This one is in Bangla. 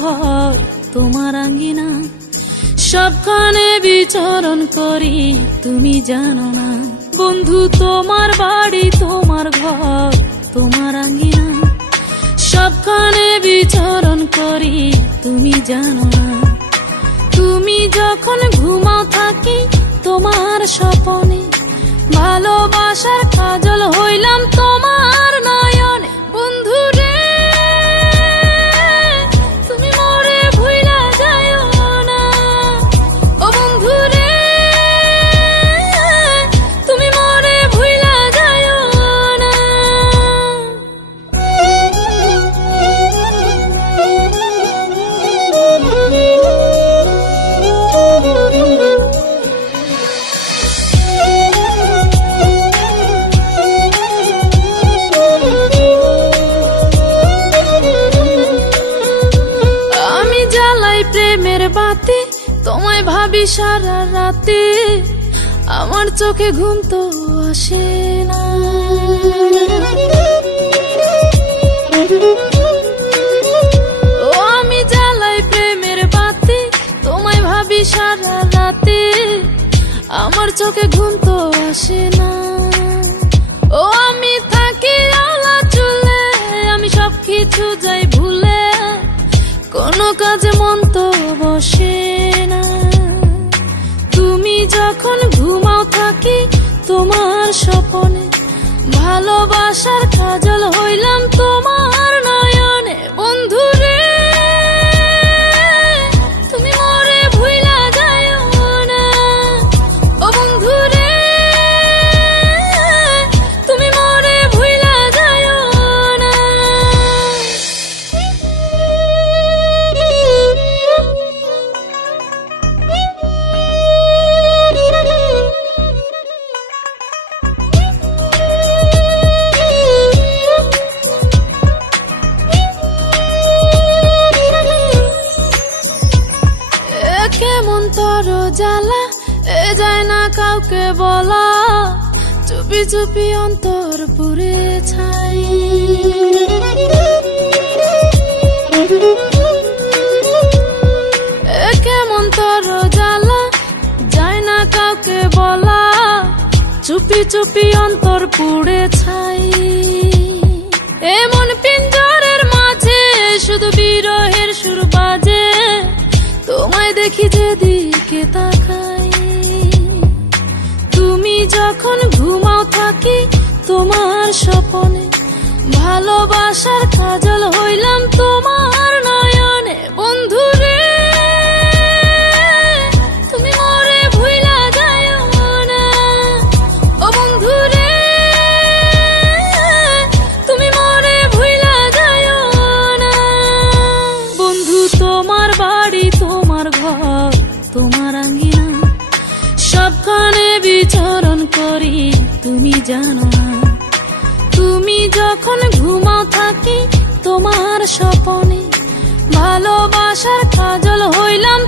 ঘর তোমার আঙ্গিনা, সবখানে বিচরণ করি তুমি জানো না। বন্ধু তোমার বাড়ি তোমার ঘর তোমার আঙ্গিনা, সবখানে বিচরণ করি তুমি জানো না। তুমি যখন ঘুমাও থাকি তোমার স্বপনে, ভালোবাসার কাজল হইলাম তোমার নয়নে। বন্ধু রে তুমি মরে ভুইলা যাইও না, ও বন্ধু রে তুমি মরে ভুইলা যাইও না। প্রেমের বাতি তোমায় ভাবি সারা রাতে, আমার চোখে ঘুম তো আসে না। ও আমি জ্বালাই প্রেমের বাতি তোমায় ভাবি সারা রাতে, আমার চোখে ঘুম তো আসে না। ও আমি থাকি আলা চুলে, আমি সবকিছু যাই ভুলে, কোনো কাজে মন তো বসে না। তুমি যখন ঘুমাও থাকি তোমার স্বপনে, ভালোবাসার কাজল হইলাম তোমার নয়নে। বন্ধু রে তুমি মরে ভুইলা যাইও না, ও বন্ধু রে তুমি মরে ভুইলা যাইও না। কেমন তোর জ্বালা এ যায় না কাউকে বলা, চুপি চুপি অন্তর পুরে ছাই। কেমন তোর জ্বালা যায় না কাউকে বলা, চুপি চুপি অন্তর পুড়ে ছাই। এমন পিঞ্জরের মাঝে শুধু বিরহের সুর বাজে, তোমায় দেখি যেদিকে তাকাই। তুমি যখন ঘুমাও থাকি তোমার স্বপনে, ভালোবাসার কাজল হইলাম তোমার নয়নে। বন্ধু রে তুমি মরে ভুইলা যাইও না, ও বন্ধু রে তুমি মরে ভুইলা যাইও না। বন্ধু তোমার বাড়ি তোমার ঘর তোমার আঙ্গিনা, সবখানে বিচরণ করি তুমি জানো না। তুমি যখন ঘুমাও থাকি তোমার স্বপনে, ভালোবাসার কাজল হইলাম